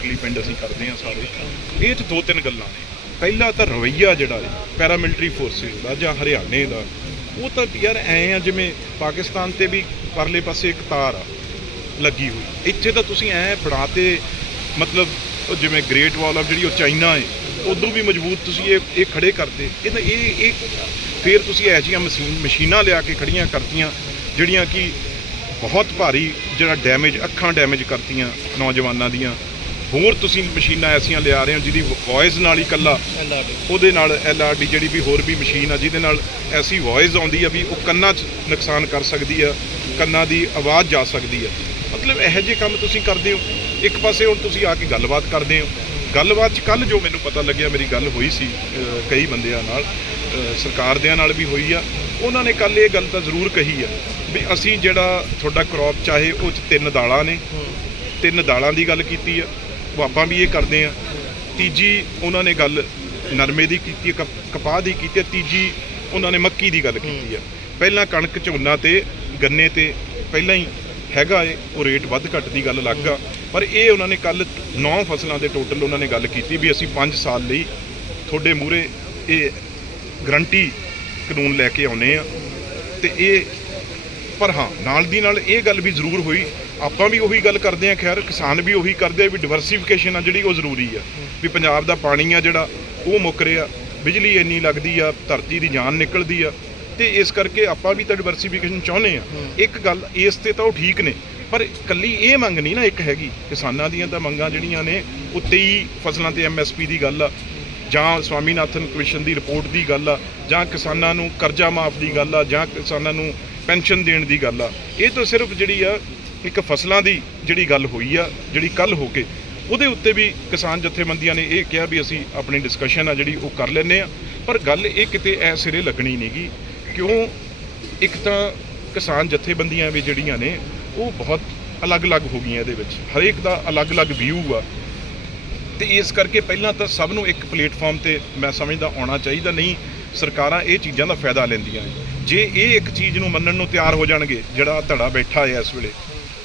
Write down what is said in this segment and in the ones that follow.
ਅਗਲੀ ਪਿੰਡ ਅਸੀਂ ਕਰਦੇ ਆ ਸਾਰੇ ਇਹ ਚ ਦੋ ਤਿੰਨ ਗੱਲਾਂ ਨੇ ਪਹਿਲਾ ਤਾਂ ਰਵਈਆ ਜਿਹੜਾ ਹੈ ਪੈਰਾਮਿਲਟਰੀ ਫੋਰਸਿਸ ਦਾ ਜਾਂ ਹਰਿਆਣੇ ਦਾ ਉਹ ਤਾਂ ਯਾਰ ਐ ਆ ਜਿਵੇਂ ਪਾਕਿਸਤਾਨ ਤੇ ਵੀ ਪਰਲੇ ਪਾਸੇ ਇੱਕ ਤਾਰ ਆ ਲੱਗੀ ਹੋਈ ਇੱਥੇ ਤਾਂ ਤੁਸੀਂ ਐ ਬਣਾਤੇ ਮਤਲਬ ਜਿਵੇਂ ਗ੍ਰੇਟ ਵਾਲ ਆਫ ਜਿਹੜੀ ਉਹ ਚਾਈਨਾ ਹੈ ਉਦੋਂ ਵੀ ਮਜ਼ਬੂਤ ਤੁਸੀਂ ਇਹ ਇਹ ਖੜੇ ਕਰਦੇ ਇਹ ਤਾਂ ਇਹ ਇਹ ਫਿਰ ਤੁਸੀਂ ਐ ਜੀਆਂ ਮਸ਼ੀਨਾਂ ਲਿਆ ਕੇ ਖੜੀਆਂ ਕਰਤੀਆਂ ਜਿਹੜੀਆਂ ਕਿ ਬਹੁਤ ਭਾਰੀ ਜਿਹੜਾ ਡੈਮੇਜ ਅੱਖਾਂ ਡੈਮੇਜ ਕਰਤੀਆਂ ਨੌਜਵਾਨਾਂ ਦੀਆਂ ਹੋਰ ਤੁਸੀਂ ਮਸ਼ੀਨਾਂ ਐਸੀਆਂ ਲਿਆ ਰਹੇ ਹੋ ਜਿਹਦੀ ਵੌਇਸ ਨਾਲ ਹੀ ਕੱਲਾ ਉਹਦੇ ਨਾਲ ਐਲਆਰਡੀ ਜਿਹੜੀ ਵੀ ਹੋਰ ਵੀ ਮਸ਼ੀਨ ਆ ਜਿਹਦੇ ਨਾਲ ਐਸੀ ਵੌਇਸ ਆਉਂਦੀ ਆ ਵੀ ਉਹ ਕੰਨਾਂ 'ਚ ਨੁਕਸਾਨ ਕਰ ਸਕਦੀ ਆ ਕੰਨਾਂ ਦੀ ਆਵਾਜ਼ ਜਾ ਸਕਦੀ ਆ ਮਤਲਬ ਇਹੋ ਜਿਹੇ ਕੰਮ ਤੁਸੀਂ ਕਰਦੇ ਹੋ ਇੱਕ ਪਾਸੇ ਹੁਣ ਤੁਸੀਂ ਆ ਕੇ ਗੱਲਬਾਤ ਕਰਦੇ ਹੋ ਗੱਲਬਾਤ 'ਚ ਕੱਲ ਜੋ ਮੈਨੂੰ ਪਤਾ ਲੱਗਿਆ ਮੇਰੀ ਗੱਲ ਹੋਈ ਸੀ ਕਈ ਬੰਦਿਆਂ ਨਾਲ ਸਰਕਾਰ ਦੇ ਨਾਲ ਵੀ ਹੋਈ ਆ ਉਹਨਾਂ ਨੇ ਕੱਲ ਇਹ ਗੱਲ ਤਾਂ ਜ਼ਰੂਰ ਕਹੀ ਆ ਵੀ ਅਸੀਂ ਜਿਹੜਾ ਤੁਹਾਡਾ ਕ੍ਰੌਪ ਚਾਹੇ ਉਹ 'ਚ ਤਿੰਨ ਦਾਲਾਂ ਨੇ ਤਿੰਨ ਦਾਲਾਂ ਦੀ ਗੱਲ ਕੀਤੀ ਆ ਆਪਾਂ ਵੀ ਇਹ ਕਰਦੇ ਆ ਤੀਜੀ ਉਹਨਾਂ ਨੇ ਗੱਲ ਨਰਮੇ ਦੀ ਕੀਤੀ ਕਪਾਹ ਦੀ ਕੀਤੀ ਤੀਜੀ ਉਹਨਾਂ ਨੇ ਮੱਕੀ ਦੀ ਗੱਲ ਕੀਤੀ ਆ ਪਹਿਲਾਂ ਕਣਕ ਝੋਨਾ ਤੇ ਗੰਨੇ ਤੇ ਪਹਿਲਾਂ ਹੀ ਹੈਗਾ ਏ ਉਹ ਰੇਟ ਵੱਧ ਘੱਟ ਦੀ ਗੱਲ ਲੱਗਾ ਪਰ ਇਹ ਉਹਨਾਂ ਨੇ ਕੱਲ ਨੌ ਫਸਲਾਂ ਦੇ ਟੋਟਲ ਉਹਨਾਂ ਨੇ ਗੱਲ ਕੀਤੀ ਵੀ ਅਸੀਂ 5 ਸਾਲ ਲਈ ਤੁਹਾਡੇ ਮੂਰੇ ਇਹ ਗਰੰਟੀ ਕਾਨੂੰਨ ਲੈ ਕੇ ਆਉਨੇ ਆ ਤੇ ਇਹ ਪਰ ਹਾਂ ਨਾਲ ਦੀ ਨਾਲ ਇਹ ਗੱਲ ਵੀ ਜ਼ਰੂਰ ਹੋਈ ਆਪਾਂ ਵੀ ਉਹੀ ਗੱਲ ਕਰਦੇ ਆਂ ਖੈਰ ਕਿਸਾਨ ਵੀ ਉਹੀ ਕਰਦੇ ਆ ਵੀ ਡਿਵਰਸੀਫਿਕੇਸ਼ਨ ਆ ਜਿਹੜੀ ਉਹ ਜ਼ਰੂਰੀ ਆ ਵੀ ਪੰਜਾਬ ਦਾ ਪਾਣੀ ਆ ਜਿਹੜਾ ਉਹ ਮੁੱਕ ਰਿਹਾ ਬਿਜਲੀ ਇੰਨੀ ਲੱਗਦੀ ਆ ਧਰਤੀ ਦੀ ਜਾਨ ਨਿਕਲਦੀ ਆ ਤੇ ਇਸ ਕਰਕੇ ਆਪਾਂ ਵੀ ਤਾਂ ਡਿਵਰਸੀਫਿਕੇਸ਼ਨ ਚਾਹੁੰਦੇ ਆ ਇੱਕ ਗੱਲ ਇਸ ਤੇ ਤਾਂ ਉਹ ਠੀਕ ਨੇ ਪਰ ਕੱਲੀ ਇਹ ਮੰਗ ਨਹੀਂ ਨਾ ਇੱਕ ਹੈਗੀ ਕਿਸਾਨਾਂ ਦੀਆਂ ਤਾਂ ਮੰਗਾਂ ਜਿਹੜੀਆਂ ਨੇ ਉਹ 23 ਫਸਲਾਂ ਤੇ ਐਮਐਸਪੀ ਦੀ ਗੱਲ ਆ ਜਾਂ ਸਵਾਮੀਨਾਥਨ ਕਮਿਸ਼ਨ ਦੀ ਰਿਪੋਰਟ ਦੀ ਗੱਲ ਆ ਜਾਂ ਕਿਸਾਨਾਂ ਨੂੰ ਕਰਜ਼ਾ ਮਾਫ ਦੀ ਗੱਲ ਆ ਜਾਂ ਕਿਸਾਨਾਂ ਨੂੰ ਪੈਨਸ਼ਨ ਦੇਣ ਦੀ ਗੱਲ ਆ ਇਹ ਤਾਂ ਸਿਰਫ ਜਿਹੜੀ ਆ ਇੱਕ ਫਸਲਾਂ ਦੀ ਜਿਹੜੀ ਗੱਲ ਹੋਈ ਆ ਜਿਹੜੀ ਕੱਲ ਹੋ ਕੇ ਉਹਦੇ ਉੱਤੇ ਵੀ ਕਿਸਾਨ ਜਥੇਬੰਦੀਆਂ ਨੇ ਇਹ ਕਿਹਾ ਵੀ ਅਸੀਂ ਆਪਣੀ ਡਿਸਕਸ਼ਨ ਆ ਜਿਹੜੀ ਉਹ ਕਰ ਲੈਨੇ ਆ ਪਰ ਗੱਲ ਇਹ ਕਿਤੇ ਐ ਸਿਰੇ ਲੱਗਣੀ ਨਹੀਂਗੀ ਕਿਉਂ ਇੱਕ ਤਾਂ ਕਿਸਾਨ ਜਥੇਬੰਦੀਆਂ ਵੀ ਜਿਹੜੀਆਂ ਨੇ ਉਹ ਬਹੁਤ ਅਲੱਗ-ਅਲੱਗ ਹੋ ਗਈਆਂ ਇਹਦੇ ਵਿੱਚ ਹਰੇਕ ਦਾ ਅਲੱਗ-ਅਲੱਗ ਵਿਊ ਆ ਤੇ ਇਸ ਕਰਕੇ ਪਹਿਲਾਂ ਤਾਂ ਸਭ ਨੂੰ ਇੱਕ ਪਲੇਟਫਾਰਮ ਤੇ ਮੈਂ ਸਮਝਦਾ ਆਉਣਾ ਚਾਹੀਦਾ ਨਹੀਂ ਸਰਕਾਰਾਂ ਇਹ ਚੀਜ਼ਾਂ ਦਾ ਫਾਇਦਾ ਲੈਂਦੀਆਂ ਜੇ ਇਹ ਇੱਕ ਚੀਜ਼ ਨੂੰ ਮੰਨਣ ਨੂੰ ਤਿਆਰ ਹੋ ਜਾਣਗੇ ਜਿਹੜਾ ਧੜਾ ਬੈਠਾ ਹੈ ਇਸ ਵੇਲੇ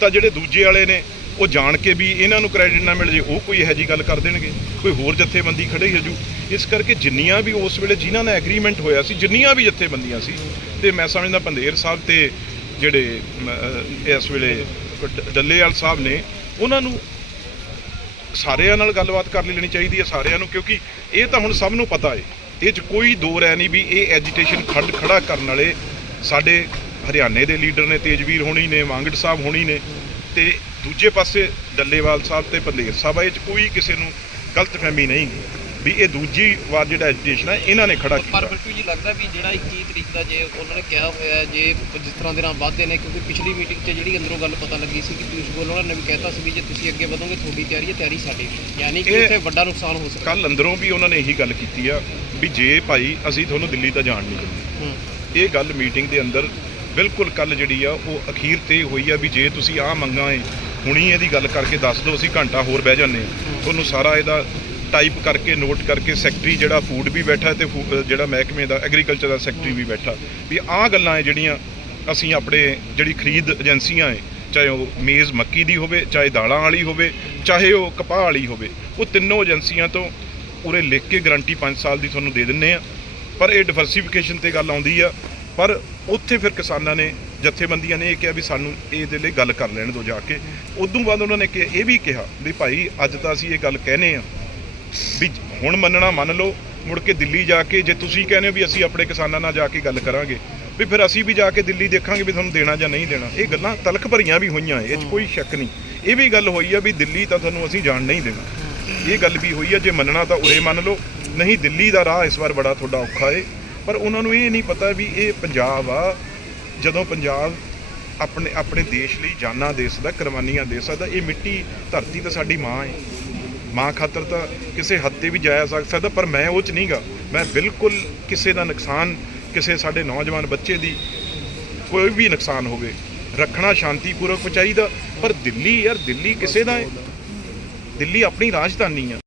ਤਾਂ ਜਿਹੜੇ ਦੂਜੇ ਵਾਲੇ ਨੇ ਉਹ ਜਾਣ ਕੇ ਵੀ ਇਹਨਾਂ ਨੂੰ ਕ੍ਰੈਡਿਟ ਨਾ ਮਿਲ ਜੇ ਉਹ ਕੋਈ ਇਹੋ ਜੀ ਗੱਲ ਕਰ ਦੇਣਗੇ ਕੋਈ ਹੋਰ ਜਥੇਬੰਦੀ ਖੜੀ ਹੋ ਜੂ ਇਸ ਕਰਕੇ ਜਿੰਨੀਆਂ ਵੀ ਉਸ ਵੇਲੇ ਜਿਨ੍ਹਾਂ ਨਾਲ ਐਗਰੀਮੈਂਟ ਹੋਇਆ ਸੀ ਜਿੰਨੀਆਂ ਵੀ ਜਥੇਬੰਦੀਆਂ ਸੀ ਤੇ ਮੈਂ ਸਮਝਦਾ ਪੰਦੇਰ ਸਾਹਿਬ ਤੇ ਜਿਹੜੇ ਇਸ ਵੇਲੇ ਡੱਲੇਵਾਲ ਸਾਹਿਬ ਨੇ ਉਹਨਾਂ ਨੂੰ ਸਾਰਿਆਂ ਨਾਲ ਗੱਲਬਾਤ ਕਰ ਲੈਣੀ ਚਾਹੀਦੀ ਹੈ ਸਾਰਿਆਂ ਨੂੰ ਕਿਉਂਕਿ ਇਹ ਤਾਂ ਹੁਣ ਸਭ ਨੂੰ ਪਤਾ ਹੈ ਇਹ 'ਚ ਕੋਈ ਦੋ ਰਹਿ ਨਹੀਂ ਵੀ ਇਹ ਐਜੀਟੇਸ਼ਨ ਖੜ ਖੜਾ ਕਰਨ ਵਾਲੇ ਸਾਡੇ ਹਰਿਆਣੇ ਦੇ ਲੀਡਰ ਨੇ ਤੇਜਵੀਰ ਹੋਣੀ ਨੇ ਮੰਗੜ ਸਾਹਿਬ ਹੋਣੀ ਨੇ ਤੇ ਦੂਜੇ ਪਾਸੇ ਡੱਲੇਵਾਲ ਸਾਹਿਬ ਤੇ ਪੰਦੇਰ ਸਾਹਿਬ ਇਹ ਚ ਕੋਈ ਕਿਸੇ ਨੂੰ ਗਲਤਫਹਿਮੀ ਨਹੀਂ ਵੀ ਇਹ ਦੂਜੀ ਵਾਰ ਜਿਹੜਾ ਐਜੀਟੇਸ਼ਨ ਹੈ ਇਹਨਾਂ ਨੇ ਖੜਾ ਕੀਤਾ ਪਰ ਬਿਲਕੁਲ ਜੀ ਲੱਗਦਾ ਵੀ ਜਿਹੜਾ 21 ਤਰੀਕ ਦਾ ਜੇ ਉਹਨਾਂ ਨੇ ਕਿਹਾ ਹੋਇਆ ਜੇ ਜਿਸ ਤਰ੍ਹਾਂ ਦੇ ਨਾਲ ਵਾਅਦੇ ਨੇ ਕਿਉਂਕਿ ਪਿਛਲੀ ਮੀਟਿੰਗ 'ਚ ਜਿਹੜੀ ਅੰਦਰੋਂ ਗੱਲ ਪਤਾ ਲੱਗੀ ਸੀ ਕਿ ਪੀਸ਼ ਗੋਲ ਉਹਨਾਂ ਨੇ ਵੀ ਕਹਿਤਾ ਸੀ ਵੀ ਜੇ ਤੁਸੀਂ ਅੱਗੇ ਵਧੋਗੇ ਤੁਹਾਡੀ ਤਿਆਰੀ ਹੈ ਤਿਆਰੀ ਸਾਡੀ ਯਾਨੀ ਕਿ ਇੱਥੇ ਵੱਡਾ ਨੁਕਸਾਨ ਹੋ ਸਕਦਾ ਕੱਲ ਅੰਦਰੋਂ ਵੀ ਉਹਨਾਂ ਨੇ ਇਹੀ ਗੱਲ ਕੀਤੀ ਆ ਵੀ ਜੇ ਭਾਈ ਅਸੀਂ ਤੁਹਾਨੂੰ ਦਿੱਲੀ ਤਾਂ ਜਾਣ ਨਹੀਂ ਦਿੰਦੇ ਇਹ ਗੱਲ ਮੀਟਿੰਗ ਦੇ ਅੰਦਰ ਬਿਲਕੁਲ ਕੱਲ ਜਿਹੜੀ ਆ ਉਹ ਅਖੀਰ ਤੇ ਹੋਈ ਆ ਵੀ ਜੇ ਤੁਸੀਂ ਆ ਮੰਗਾ ਏ ਹੁਣੀ ਇਹਦੀ ਗੱਲ ਕਰਕੇ ਦੱਸ ਦਿਓ ਅਸੀਂ ਘੰਟਾ ਹੋਰ ਬਹਿ ਜਾਂਦੇ ਆ ਤੁਹਾਨੂੰ ਸਾਰਾ ਇਹਦਾ ਟਾਈਪ ਕਰਕੇ ਨੋਟ ਕਰਕੇ ਸੈਕਟਰੀ ਜਿਹੜਾ ਫੂਡ ਵੀ ਬੈਠਾ ਤੇ ਜਿਹੜਾ ਮਹਿਕਮੇ ਦਾ ਐਗਰੀਕਲਚਰ ਦਾ ਸੈਕਟਰੀ ਵੀ ਬੈਠਾ ਵੀ ਆਹ ਗੱਲਾਂ ਏ ਜਿਹੜੀਆਂ ਅਸੀਂ ਆਪਣੇ ਜਿਹੜੀ ਖਰੀਦ ਏਜੰਸੀਆਂ ਏ ਚਾਹੇ ਉਹ ਮੇਜ਼ ਮੱਕੀ ਦੀ ਹੋਵੇ ਚਾਹੇ ਦਾਲਾਂ ਵਾਲੀ ਹੋਵੇ ਚਾਹੇ ਉਹ ਕਪਾਹ ਵਾਲੀ ਹੋਵੇ ਉਹ ਤਿੰਨੋਂ ਏਜੰਸੀਆਂ ਤੋਂ ਉਰੇ ਲਿਖ ਕੇ ਗਾਰੰਟੀ 5 ਸਾਲ ਦੀ ਤੁਹਾਨੂੰ ਦੇ ਦਿੰਨੇ ਆ ਪਰ ਇਹ ਡਿਵਰਸੀਫਿਕੇਸ਼ਨ ਤੇ ਗੱਲ ਆਉਂਦੀ ਆ ਪਰ ਉੱਥੇ ਫਿਰ ਕਿਸਾਨਾਂ ਨੇ ਜਥੇਬੰਦੀਆਂ ਨੇ ਇਹ ਕਿਹਾ ਵੀ ਸਾਨੂੰ ਇਹਦੇ ਲਈ ਗੱਲ ਕਰ ਲੈਣ ਦੋ ਜਾ ਕੇ ਉਦੋਂ ਬਾਅਦ ਉਹਨਾਂ ਨੇ ਕਿ ਇਹ ਵੀ ਕਿਹਾ ਵੀ ਭਾਈ ਅੱਜ ਤਾਂ ਅਸੀਂ ਇਹ ਗੱਲ ਕਹਨੇ ਆ ਵੀ ਹੁਣ ਮੰਨਣਾ ਮੰਨ ਲਓ ਮੁੜ ਕੇ ਦਿੱਲੀ ਜਾ ਕੇ ਜੇ ਤੁਸੀਂ ਕਹਿੰਦੇ ਹੋ ਵੀ ਅਸੀਂ ਆਪਣੇ ਕਿਸਾਨਾਂ ਨਾਲ ਜਾ ਕੇ ਗੱਲ ਕਰਾਂਗੇ ਵੀ ਫਿਰ ਅਸੀਂ ਵੀ ਜਾ ਕੇ ਦਿੱਲੀ ਦੇਖਾਂਗੇ ਵੀ ਤੁਹਾਨੂੰ ਦੇਣਾ ਜਾਂ ਨਹੀਂ ਦੇਣਾ ਇਹ ਗੱਲਾਂ ਤਲਖ ਭਰੀਆਂ ਵੀ ਹੋਈਆਂ ਇਹ 'ਚ ਕੋਈ ਸ਼ੱਕ ਨਹੀਂ ਇਹ ਵੀ ਗੱਲ ਹੋਈ ਆ ਵੀ ਦਿੱਲੀ ਤਾਂ ਤੁਹਾਨੂੰ ਅਸੀਂ ਜਾਣ ਨਹੀਂ ਦੇਣਾ ਇਹ ਗੱਲ ਵੀ ਹੋਈ ਆ ਜੇ ਮੰਨਣਾ ਤਾਂ ਉਰੇ ਮੰਨ ਲਓ ਨਹੀਂ ਦਿੱਲੀ ਦਾ ਰਾਹ ਇਸ ਵਾਰ ਬੜਾ ਤੁਹਾਡਾ ਔਖਾ ਏ ਪਰ ਉਹਨਾਂ ਨੂੰ ਇਹ ਨਹੀਂ ਪਤਾ ਵੀ ਇਹ ਪੰਜਾਬ ਆ ਜਦੋਂ ਪੰਜਾਬ ਆਪਣੇ ਆਪਣੇ ਦੇਸ਼ ਲਈ ਜਾਨਾਂ ਦੇ ਸਕਦਾ ਕੁਰਬਾਨੀਆਂ ਦੇ ਸਕਦਾ ਇਹ ਮਿੱਟੀ ਧਰਤੀ ਤਾਂ ਸਾਡੀ ਮਾਂ ਹੈ ਮਾਂ ਖਾਤਰ ਤਾਂ ਕਿਸੇ ਹੱਦ ਤੇ ਵੀ ਜਾਇਆ ਜਾ ਸਕਦਾ ਪਰ ਮੈਂ ਉਹ ਚ ਨਹੀਂਗਾ ਮੈਂ ਬਿਲਕੁਲ ਕਿਸੇ ਦਾ ਨੁਕਸਾਨ ਕਿਸੇ ਸਾਡੇ ਨੌਜਵਾਨ ਬੱਚੇ ਦੀ ਕੋਈ ਵੀ ਨੁਕਸਾਨ ਹੋਵੇ ਰੱਖਣਾ ਸ਼ਾਂਤੀਪੂਰਵਕ ਪਚਾਈਦਾ ਪਰ ਦਿੱਲੀ ਯਾਰ ਦਿੱਲੀ ਕਿਸੇ ਦਾ ਹੈ ਦਿੱਲੀ ਆਪਣੀ ਰਾਜਧਾਨੀ ਆ